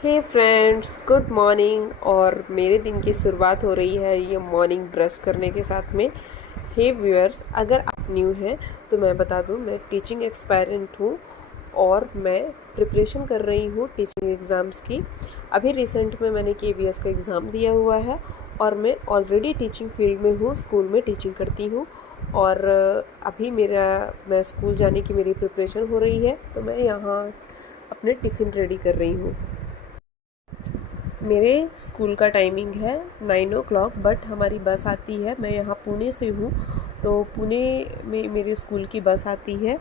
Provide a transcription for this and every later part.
हे friends, good morning. और मेरे दिन की शुरुआत हो रही है ये मॉर्निंग ब्रश करने के साथ में। हे व्यूअर्स, अगर आप न्यू हैं तो मैं बता दूं, मैं टीचिंग एक्सपायरेंट हूँ और मैं प्रिपरेशन कर रही हूँ टीचिंग एग्ज़ाम्स की। अभी रिसेंट में मैंने KVS का एग्ज़ाम दिया हुआ है और मैं ऑलरेडी टीचिंग फील्ड में हूँ, स्कूल में टीचिंग करती हूँ। और अभी मैं स्कूल जाने की मेरी प्रिपरेशन हो रही है, तो मैं यहाँ अपने टिफ़िन रेडी कर रही हूँ। मेरे स्कूल का टाइमिंग है 9 o'clock, बट हमारी बस आती है, मैं यहाँ पुणे से हूँ, तो पुणे में मेरे स्कूल की बस आती है।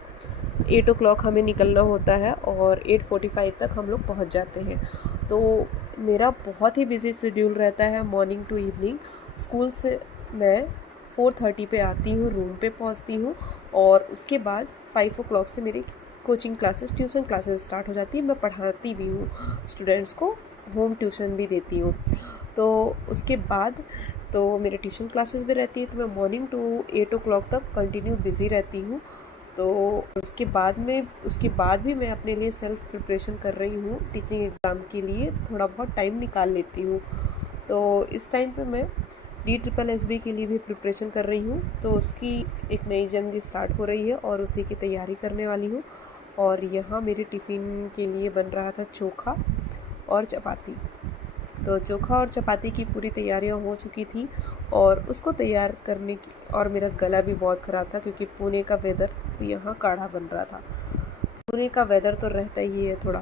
8 o'clock हमें निकलना होता है और 8:45 तक हम लोग पहुँच जाते हैं। तो मेरा बहुत ही बिजी शेड्यूल रहता है मॉर्निंग टू इवनिंग। स्कूल से मैं 4:30 पे आती हूँ, रूम पे पहुँचती हूँ और उसके बाद 5 o'clock से मेरी coaching classes, tuition classes start हो जाती है। मैं पढ़ाती भी हूँ स्टूडेंट्स को, होम ट्यूशन भी देती हूँ। तो उसके बाद तो मेरे ट्यूशन क्लासेस भी रहती है, तो मैं मॉर्निंग टू 8 o'clock तक कंटिन्यू बिज़ी रहती हूँ। तो उसके बाद भी मैं अपने लिए सेल्फ प्रिपरेशन कर रही हूँ टीचिंग एग्ज़ाम के लिए, थोड़ा बहुत टाइम निकाल लेती हूँ। तो इस टाइम पे मैं DSSB के लिए भी प्रिपरेशन कर रही हूँ, तो उसकी एक नई जंग स्टार्ट हो रही है और उसी की तैयारी करने वाली हूँ। और यहाँ मेरे टिफ़िन के लिए बन रहा था चोखा और चपाती। तो चोखा और चपाती की पूरी तैयारियां हो चुकी थी और उसको तैयार करने की, और मेरा गला भी बहुत ख़राब था क्योंकि पुणे का वेदर, तो यहाँ काढ़ा बन रहा था। पुणे का वेदर तो रहता ही है थोड़ा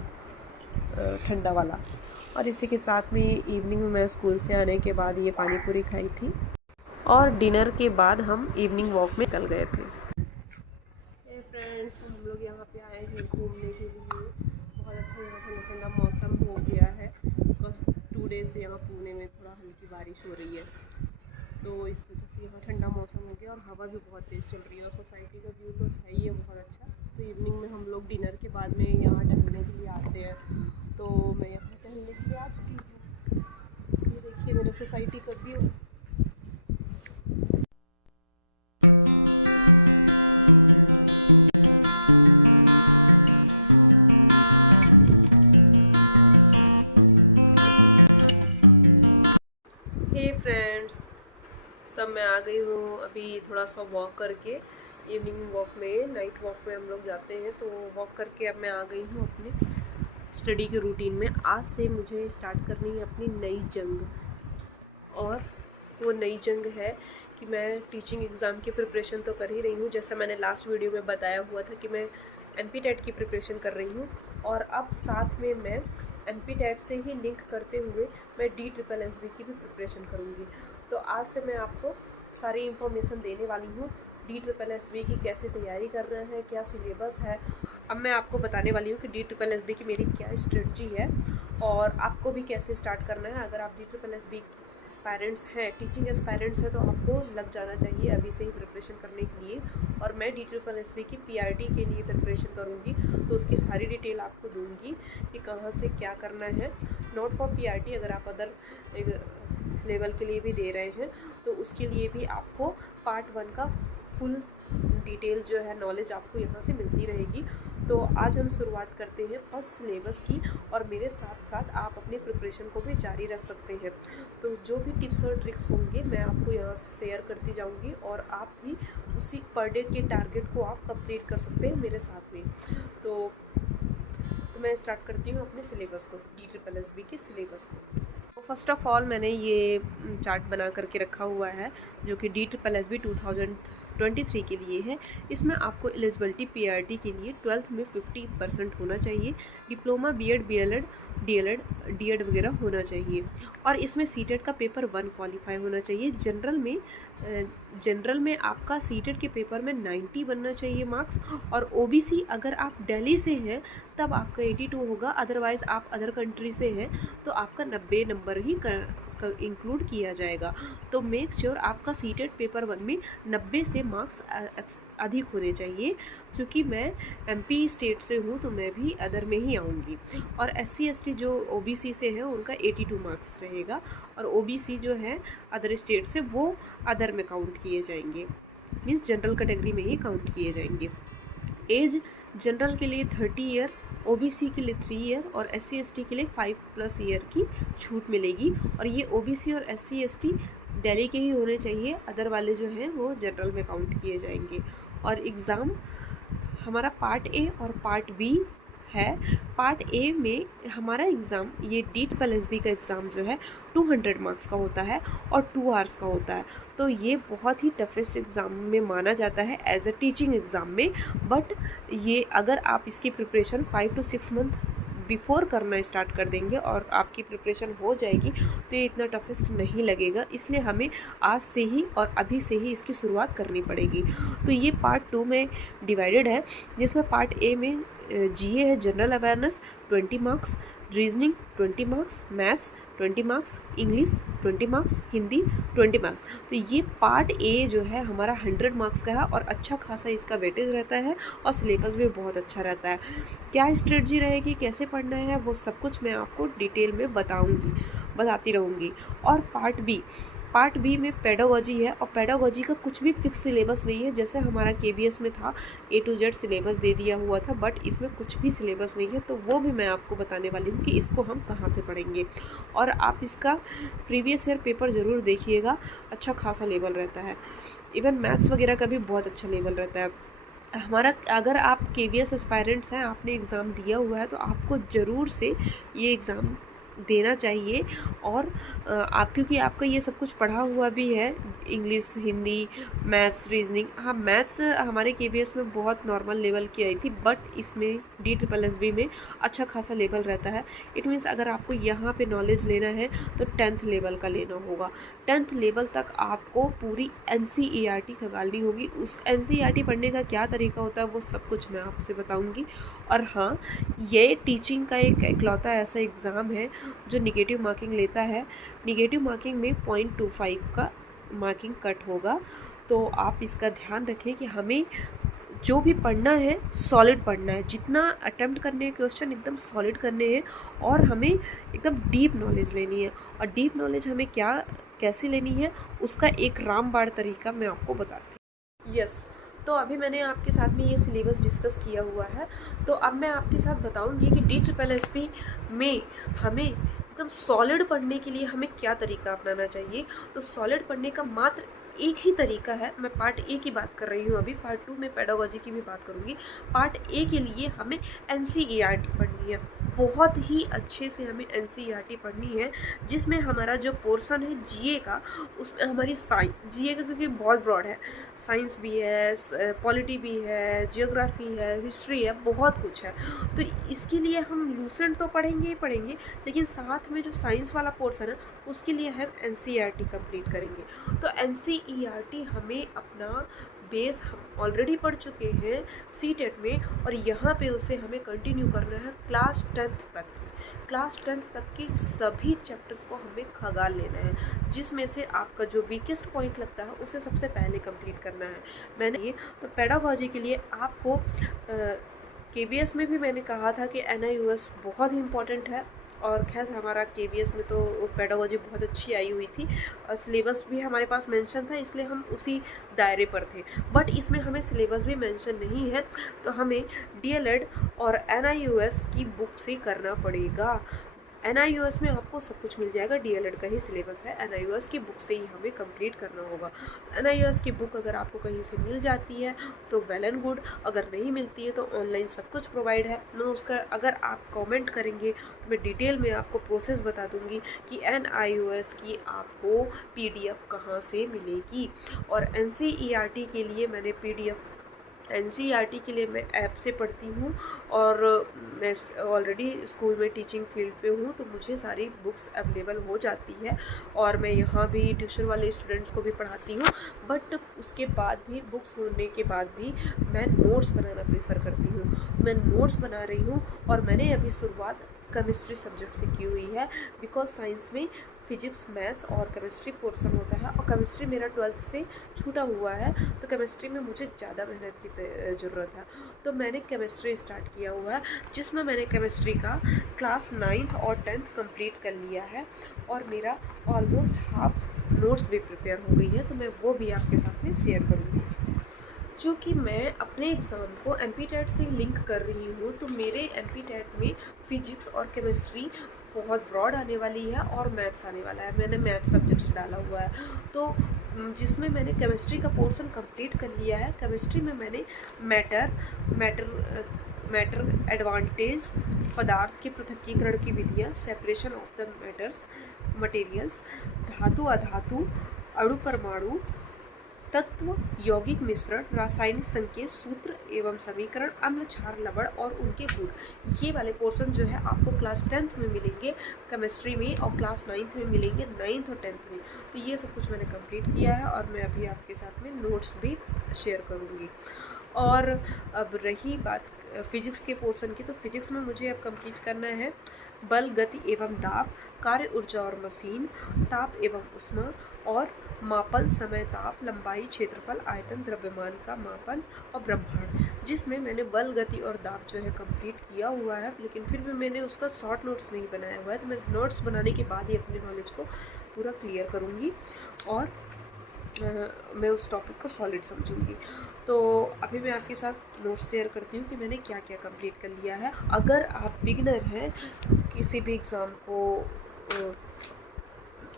ठंडा वाला। और इसी के साथ में इवनिंग में मैं स्कूल से आने के बाद ये पानी पूरी खाई थी और डिनर के बाद हम इवनिंग वॉक में निकल गए थे। हे फ्रेंड्स, तो हम लोग यहाँ पे आए हैं घूमने के लिए। बहुत अच्छा यहाँ ठंडा ठंडा मौसम हो गया है, बिकॉज 2 डेज से यहाँ पुणे में थोड़ा हल्की बारिश हो रही है, तो इस वजह से यहाँ ठंडा मौसम हो गया और हवा भी बहुत तेज़ चल रही है और सोसाइटी का व्यू तो है ही है बहुत अच्छा। तो इवनिंग में हम लोग डिनर के बाद में यहाँ टहलने के लिए आते हैं, तो मैं यहाँ टहलने के लिए आ चुकी हूँ। ये देखिए मेरे सोसाइटी का व्यू। हे फ्रेंड्स, तब मैं आ गई हूँ अभी थोड़ा सा वॉक करके। इवनिंग वॉक में, नाइट वॉक में हम लोग जाते हैं, तो वॉक करके अब मैं आ गई हूँ अपने स्टडी के रूटीन में। आज से मुझे स्टार्ट करनी है अपनी नई जंग, और वो नई जंग है कि मैं टीचिंग एग्ज़ाम की प्रिपरेशन तो कर ही रही हूँ, जैसा मैंने लास्ट वीडियो में बताया हुआ था कि मैं NP-TET की प्रिपरेशन कर रही हूँ। और अब साथ में मैं NP-TET से ही लिंक करते हुए मैं DSSB की भी प्रिपरेशन करूँगी। तो आज से मैं आपको सारी इन्फॉर्मेशन देने वाली हूँ, DSSB की कैसे तैयारी करना है, क्या सिलेबस है। अब मैं आपको बताने वाली हूँ कि DSSB की मेरी क्या स्ट्रेटजी है और आपको भी कैसे स्टार्ट करना है। अगर आप DSSB एस्पायरेंट्स हैं, टीचिंग एस्पायरेंट्स हैं, तो आपको लग जाना चाहिए अभी से ही प्रिपरेशन करने के लिए। और मैं DSSB की PRT के लिए प्रिपरेशन करूँगी, तो उसकी सारी डिटेल आपको दूँगी कि कहाँ से क्या करना है। नॉट फॉर PRT, अगर आप अदर लेवल के लिए भी दे रहे हैं तो उसके लिए भी आपको पार्ट 1 का फुल डिटेल जो है नॉलेज आपको यहाँ से मिलती रहेगी। तो आज हम शुरुआत करते हैं फर्स्ट सिलेबस की, और मेरे साथ साथ आप अपने प्रिपरेशन को भी जारी रख सकते हैं। तो जो भी टिप्स और ट्रिक्स होंगे मैं आपको यहाँ से शेयर करती जाऊँगी, और आप भी उसी पर डे के टारगेट को आप कंप्लीट कर सकते हैं मेरे साथ में। तो मैं स्टार्ट करती हूँ अपने सिलेबस को, DSSB के सिलेबस को। तो फर्स्ट ऑफ ऑल मैंने ये चार्ट बना करके रखा हुआ है जो कि DSSB 2023 के लिए है। इसमें आपको एलिजिबिलिटी PRT के लिए 12th में 50% होना चाहिए, डिप्लोमा BEd DED वगैरह होना चाहिए, और इसमें CTET का पेपर 1 क्वालिफाई होना चाहिए। जनरल में आपका CTET के पेपर में 90 बनना चाहिए मार्क्स, और OBC अगर आप दिल्ली से हैं तब आपका 82 होगा, अदरवाइज़ आप अदर कंट्री से हैं तो आपका 90 नंबर ही इंक्लूड किया जाएगा। तो मेक श्योर आपका CTET पेपर 1 में 90 से मार्क्स अधिक होने चाहिए, क्योंकि मैं MP स्टेट से हूँ तो मैं भी अदर में ही आऊँगी। और SC ST जो OBC से है उनका 82 मार्क्स रहेगा, और OBC जो है अदर स्टेट से वो अदर में काउंट किए जाएंगे, मीन्स जनरल कैटेगरी में ही काउंट किए जाएंगे। एज जनरल के लिए 30 ईयर ओबीसी के लिए 3 ईयर और SC ST के लिए 5+ ईयर की छूट मिलेगी। और ये ओबीसी और SC ST दिल्ली के ही होने चाहिए, अदर वाले जो हैं वो जनरल में काउंट किए जाएंगे। और एग्ज़ाम हमारा पार्ट ए और पार्ट बी है। पार्ट ए में हमारा एग्ज़ाम, ये DSSB का एग्ज़ाम जो है 200 मार्क्स का होता है और 2 आवर्स का होता है। तो ये बहुत ही टफेस्ट एग्ज़ाम में माना जाता है एज अ टीचिंग एग्ज़ाम में। बट ये अगर आप इसकी प्रिपरेशन 5 to 6 मंथ बिफोर करना स्टार्ट कर देंगे और आपकी प्रिपरेशन हो जाएगी तो ये इतना टफेस्ट नहीं लगेगा। इसलिए हमें आज से ही और अभी से ही इसकी शुरुआत करनी पड़ेगी। तो ये पार्ट 2 में डिवाइडेड है, जिसमें पार्ट ए में GA है, general awareness 20 marks, reasoning 20 marks, maths 20 marks, English 20 marks, Hindi 20 marks. तो ये पार्ट ए जो है हमारा 100 मार्क्स का है और अच्छा खासा इसका वेटेज रहता है और सिलेबस भी बहुत अच्छा रहता है। क्या स्ट्रेटजी रहेगी, कैसे पढ़ना है, वो सब कुछ मैं आपको डिटेल में बताती रहूँगी। और पार्ट बी में पेडागोजी है और पेडागोजी का कुछ भी फिक्स सिलेबस नहीं है। जैसे हमारा KBS में था A to Z सिलेबस दे दिया हुआ था, बट इसमें कुछ भी सिलेबस नहीं है। तो वो भी मैं आपको बताने वाली हूँ कि इसको हम कहाँ से पढ़ेंगे। और आप इसका प्रीवियस ईयर पेपर ज़रूर देखिएगा, अच्छा खासा लेवल रहता है। इवन मैथ्स वगैरह का भी बहुत अच्छा लेवल रहता है हमारा। अगर आप KBS एस्पायरेंट्स हैं, आपने एग्ज़ाम दिया हुआ है, तो आपको ज़रूर से ये एग्ज़ाम देना चाहिए। और आप, क्योंकि आपका ये सब कुछ पढ़ा हुआ भी है, इंग्लिश, हिंदी, मैथ्स, रीजनिंग। हाँ, मैथ्स हमारे KBS में बहुत नॉर्मल लेवल की आई थी, बट इसमें DSSB में अच्छा खासा लेवल रहता है। इट मीन्स अगर आपको यहाँ पे नॉलेज लेना है तो 10th लेवल का लेना होगा। 10th लेवल तक आपको पूरी NCERT खगालनी होगी। उस NCERT पढ़ने का क्या तरीका होता है वो सब कुछ मैं आपसे बताऊँगी। और हाँ, ये टीचिंग का एक इकलौता ऐसा एग्ज़ाम है जो निगेटिव मार्किंग लेता है। निगेटिव मार्किंग में 0.25 का मार्किंग कट होगा। तो आप इसका ध्यान रखें कि हमें जो भी पढ़ना है सॉलिड पढ़ना है। जितना अटेम्प्ट करने हैं क्वेश्चन एकदम सॉलिड करने हैं और हमें एकदम डीप नॉलेज लेनी है। और डीप नॉलेज हमें कैसे लेनी है उसका एक रामबाण तरीका मैं आपको बताती हूँ। यस, तो अभी मैंने आपके साथ में ये सिलेबस डिस्कस किया हुआ है। तो अब मैं आपके साथ बताऊंगी कि DSSB में हमें एकदम सॉलिड पढ़ने के लिए हमें क्या तरीका अपनाना चाहिए। तो सॉलिड पढ़ने का मात्र एक ही तरीका है। मैं पार्ट ए की बात कर रही हूँ, अभी पार्ट 2 में पेडागोजी की भी बात करूँगी। पार्ट ए के लिए हमें NCERT पढ़नी है, बहुत ही अच्छे से हमें NCERT पढ़नी है, जिसमें हमारा जो पोर्शन है GA का, उसमें हमारी GA का, क्योंकि बहुत ब्रॉड है, साइंस भी है, पॉलिटी भी है, जियोग्राफी है, हिस्ट्री है, बहुत कुछ है। तो इसके लिए हम लूसेंट तो पढ़ेंगे ही पढ़ेंगे, लेकिन साथ में जो साइंस वाला पोर्शन है उसके लिए हम NCERT कंप्लीट करेंगे। तो NCERT हमें अपना बेस हम ऑलरेडी पढ़ चुके हैं CTET में, और यहाँ पे उसे हमें कंटिन्यू करना है क्लास 10th तक की। क्लास 10th तक की सभी चैप्टर्स को हमें खगाल लेना है, जिसमें से आपका जो वीकेस्ट पॉइंट लगता है उसे सबसे पहले कंप्लीट करना है। मैंने ये तो पेडागोजी के लिए आपको KBS में भी मैंने कहा था कि NIOS बहुत ही इम्पॉर्टेंट है। और खैर हमारा KBS में तो पेडागोजी बहुत अच्छी आई हुई थी, सिलेबस भी हमारे पास मेंशन था, इसलिए हम उसी दायरे पर थे। बट इसमें हमें सिलेबस भी मेंशन नहीं है, तो हमें DLED और NIOS की बुक से करना पड़ेगा। NIOS में आपको सब कुछ मिल जाएगा, DLED का ही सिलेबस है, NIOS की बुक से ही हमें कंप्लीट करना होगा। NIOS की बुक अगर आपको कहीं से मिल जाती है तो वेल एंड गुड, अगर नहीं मिलती है तो ऑनलाइन सब कुछ प्रोवाइड है। मैं उसका, अगर आप कमेंट करेंगे तो मैं डिटेल में आपको प्रोसेस बता दूंगी कि NIOS की आपको PDF कहाँ से मिलेगी। और NCERT के लिए मैंने NCERT के लिए मैं ऐप से पढ़ती हूँ, और मैं ऑलरेडी स्कूल में टीचिंग फील्ड पे हूँ, तो मुझे सारी बुक्स अवेलेबल हो जाती है। और मैं यहाँ भी ट्यूशन वाले स्टूडेंट्स को भी पढ़ाती हूँ, बट उसके बाद भी, बुक्स होने के बाद भी मैं नोट्स बनाना प्रेफर करती हूँ। मैं नोट्स बना रही हूँ, और मैंने अभी शुरुआत केमिस्ट्री सब्जेक्ट से की हुई है, बिकॉज साइंस में फिजिक्स, मैथ्स और केमिस्ट्री पोर्शन होता है, और केमिस्ट्री मेरा 12th से छूटा हुआ है, तो केमिस्ट्री में मुझे ज़्यादा मेहनत की ज़रूरत है। तो मैंने केमिस्ट्री स्टार्ट किया हुआ है, जिसमें मैंने केमिस्ट्री का क्लास 9th और 10th कंप्लीट कर लिया है, और मेरा ऑलमोस्ट हाफ नोट्स भी प्रिपेयर हो गई है, तो मैं वो भी आपके साथ में शेयर करूँगी। जो कि मैं अपने एग्ज़ाम को एमपीटेट से लिंक कर रही हूँ, तो मेरे एमपीटेट में फिजिक्स और केमिस्ट्री बहुत ब्रॉड आने वाली है और मैथ्स आने वाला है। मैंने मैथ सब्जेक्ट्स डाला हुआ है, तो जिसमें मैंने केमिस्ट्री का पोर्शन कंप्लीट कर लिया है। केमिस्ट्री में मैंने मैटर एडवांटेज, पदार्थ के पृथक्कीकरण की विधियाँ, सेपरेशन ऑफ द मटेरियल्स, धातु अधातु, अणु परमाणु, तत्व, यौगिक मिश्रण, रासायनिक संकेत, सूत्र एवं समीकरण, अम्ल, क्षार, लवण और उनके गुण, ये वाले पोर्शन जो है आपको क्लास 10th में मिलेंगे केमिस्ट्री में, और क्लास 9th में मिलेंगे, 9th और 10th में। तो ये सब कुछ मैंने कंप्लीट किया है और मैं अभी आपके साथ में नोट्स भी शेयर करूँगी। और अब रही बात फिजिक्स के पोर्शन की, तो फिजिक्स में मुझे अब कंप्लीट करना है बल, गति एवं दाब, कार्य, ऊर्जा और मशीन, ताप एवं उष्मा और मापन, समय, ताप, लंबाई, क्षेत्रफल, आयतन, द्रव्यमान का मापन और ब्रह्मांड, जिसमें मैंने बल, गति और दाब जो है कंप्लीट किया हुआ है, लेकिन फिर भी मैंने उसका शॉर्ट नोट्स नहीं बनाया हुआ है। तो मैं नोट्स बनाने के बाद ही अपने नॉलेज को पूरा क्लियर करूँगी और मैं उस टॉपिक को सॉलिड समझूंगी। तो अभी मैं आपके साथ नोट्स शेयर करती हूँ कि मैंने क्या क्या कंप्लीट कर लिया है। अगर आप बिगिनर हैं किसी भी एग्ज़ाम को,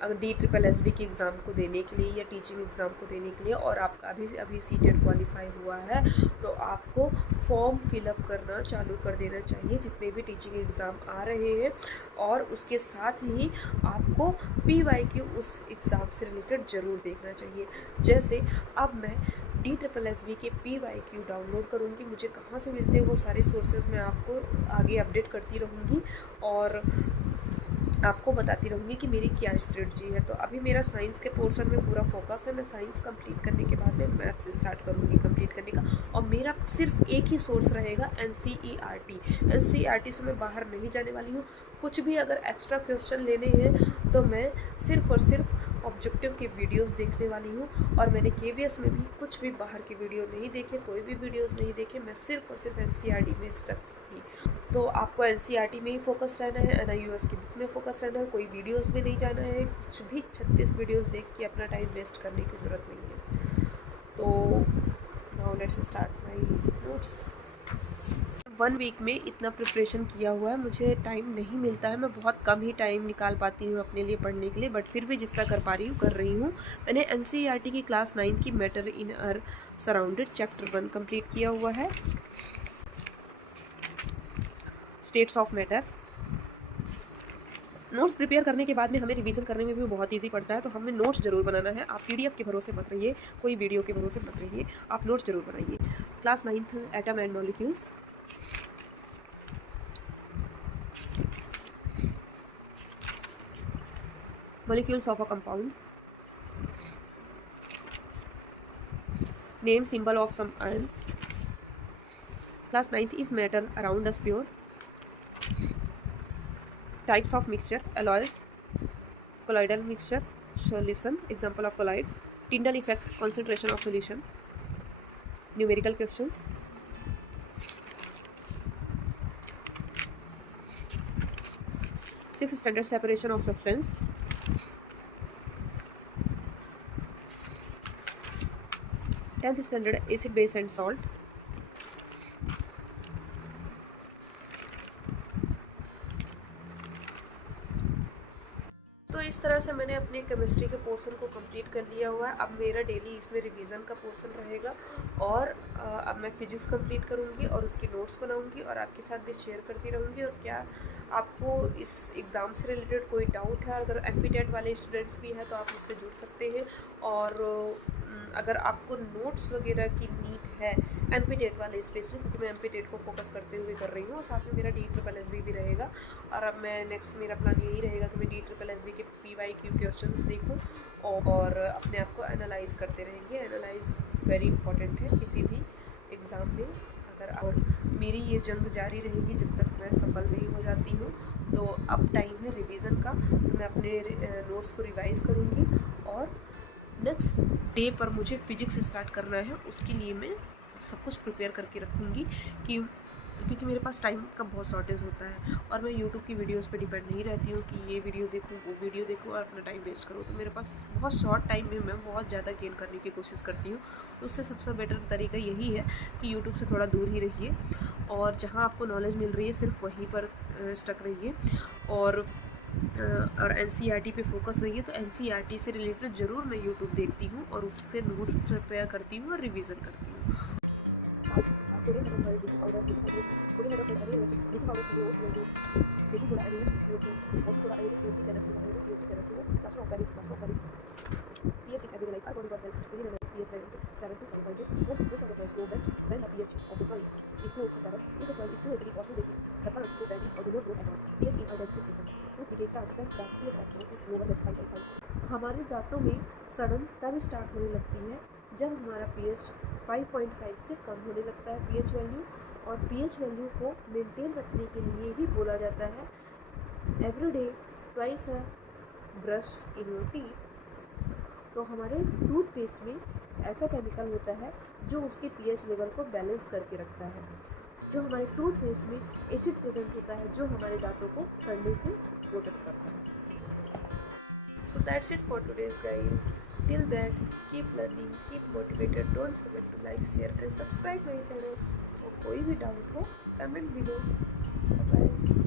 अगर DSSB के एग्ज़ाम को देने के लिए या टीचिंग एग्ज़ाम को देने के लिए, और आपका अभी CTET क्वालिफाई हुआ है, तो आपको फॉर्म फिलअप करना चालू कर देना चाहिए जितने भी टीचिंग एग्ज़ाम आ रहे हैं। और उसके साथ ही आपको PYQ उस एग्ज़ाम से रिलेटेड ज़रूर देखना चाहिए। जैसे अब मैं DSSB के PYQ डाउनलोड करूँगी, मुझे कहाँ से मिलते हैं वो सारे सोर्सेज मैं आपको आगे अपडेट करती रहूँगी और आपको बताती रहूँगी कि मेरी क्या स्ट्रेटजी है। तो अभी मेरा साइंस के पोर्शन में पूरा फोकस है। मैं साइंस कंप्लीट करने के बाद में मैथ्स से स्टार्ट करूँगी कंप्लीट करने का, और मेरा सिर्फ एक ही सोर्स रहेगा NCERT से मैं बाहर नहीं जाने वाली हूँ। कुछ भी अगर एक्स्ट्रा क्वेश्चन लेने हैं तो मैं सिर्फ और सिर्फ ऑब्जेक्टिव के वीडियोस देखने वाली हूँ, और मैंने KVS में भी कुछ भी बाहर के वीडियो नहीं देखे, कोई भी वीडियोस नहीं देखे। मैं सिर्फ और सिर्फ NCERT में स्टक थी। तो आपको NCERT में ही फोकस रहना है, NIUS की बुक में फोकस रहना है, कोई वीडियोस में नहीं जाना है। कुछ भी 36 वीडियोस देख के अपना टाइम वेस्ट करने की ज़रूरत नहीं है। तो now let's start my notes. 1 week में इतना प्रिपरेशन किया हुआ है, मुझे टाइम नहीं मिलता है, मैं बहुत कम ही टाइम निकाल पाती हूँ अपने लिए पढ़ने के लिए, बट फिर भी जितना कर पा रही हूँ कर रही हूँ। मैंने NCERT की क्लास 9 की matter in our surrounding chapter 1 complete किया हुआ है, states of matter. Notes prepare करने के बाद में हमें रिवीजन करने में भी बहुत इजी पड़ता है, तो हमें नोट्स जरूर बनाना है। आप PDF के भरोसे मत रहिए, कोई वीडियो के भरोसे मत रहिए, आप नोट्स जरूर बनाइए। Class 9th atom and molecules, molecules of a compound, name symbol of some ions. Class 9th is matter around us pure, types of mixture, alloys, colloidal mixture, solution, example of colloid, Tyndall effect, concentration of solution, numerical questions, 6th standard separation of substance, 10th standard acid, base and salt, तो इस तरह से मैंने अपने chemistry के portion को complete कर लिया हुआ है। अब मेरा डेली इसमें रिवीजन का पोर्शन रहेगा, और अब मैं फिजिक्स कंप्लीट करूँगी और उसके नोट्स बनाऊँगी और आपके साथ भी शेयर करती रहूँगी। और क्या आपको इस एग्ज़ाम से रिलेटेड कोई डाउट है, अगर MPTET वाले स्टूडेंट्स भी हैं तो आप मुझसे जुड़ सकते हैं। और अगर आपको नोट्स वगैरह की नीड है MPTET वाले स्पेशली, क्योंकि मैं MPTET को फोकस करते हुए कर रही हूँ, और साथ में मेरा DSSB भी रहेगा। और अब मैं नेक्स्ट मेरा प्लान यही रहेगा कि मैं DSSB के PYQ क्वेश्चंस देखूँ और अपने आप को एनालाइज करते रहेंगे। एनालाइज वेरी इंपॉर्टेंट है किसी भी एग्ज़ाम में। अगर और मेरी ये जंग जारी रहेगी जब तक मैं सफल नहीं हो जाती हूँ। तो अब टाइम है रिवीजन का, तो मैं अपने नोट्स को रिवाइज़ करूँगी, और नेक्स्ट डे पर मुझे फिजिक्स स्टार्ट करना है। उसके लिए मैं सब कुछ प्रिपेयर करके रखूँगी कि क्योंकि मेरे पास टाइम का बहुत शॉर्टेज होता है और मैं यूट्यूब की वीडियोस पे डिपेंड नहीं रहती हूँ कि ये वीडियो देखूँ वो वीडियो देखूँ और अपना टाइम वेस्ट करूँ। तो मेरे पास बहुत शॉर्ट टाइम में मैं बहुत ज़्यादा गेन करने की कोशिश करती हूँ। तो उससे सबसे बेटर तरीका यही है कि यूट्यूब से थोड़ा दूर ही रहिए और जहाँ आपको नॉलेज मिल रही है सिर्फ वहीं पर स्टक रहिए और NCERT पे फोकस रहिए। तो NCERT से रिलेटेड ज़रूर मैं यूट्यूब देखती हूँ और उससे नोट्स प्रिपेयर करती हूँ और रिवीजन करती हूँ। Sodium hydroxide, bleaching powder, bleaching powder, sodium hydroxide, Anil bleaching powder, CO, CO2, baking soda, Anil CO2, baking soda, Anil CO3, chemistry, plaster of Paris, pH in everyday life. Our body work well within a pH range 7 to 7.2. When most of the plants grow best when the pH of the soil is close to 7. If the soil is too acidic or too basic, the plants grow badly or do not grow at all. pH in our digestive system. Tooth decay starts when the pH of plants is lower than 5.5. हमारे दांतों में सड़न तब start होने लगती है जब हमारा pH 5.5 से कम होने लगता है pH वैल्यू, और pH वैल्यू को मेंटेन रखने के लिए ही बोला जाता है everyday twice a brush in your teeth. तो हमारे टूथपेस्ट में ऐसा केमिकल होता है जो उसके pH लेवल को बैलेंस करके रखता है। जो हमारे टूथपेस्ट में एसिड प्रेजेंट होता है जो हमारे दांतों को सड़ने से प्रोटेक्ट करता है। So that's it for today's guys. Till then, keep learning, keep motivated. Don't forget to like, share and subscribe my channel. और कोई भी डाउट हो कमेंट below. Bye bye.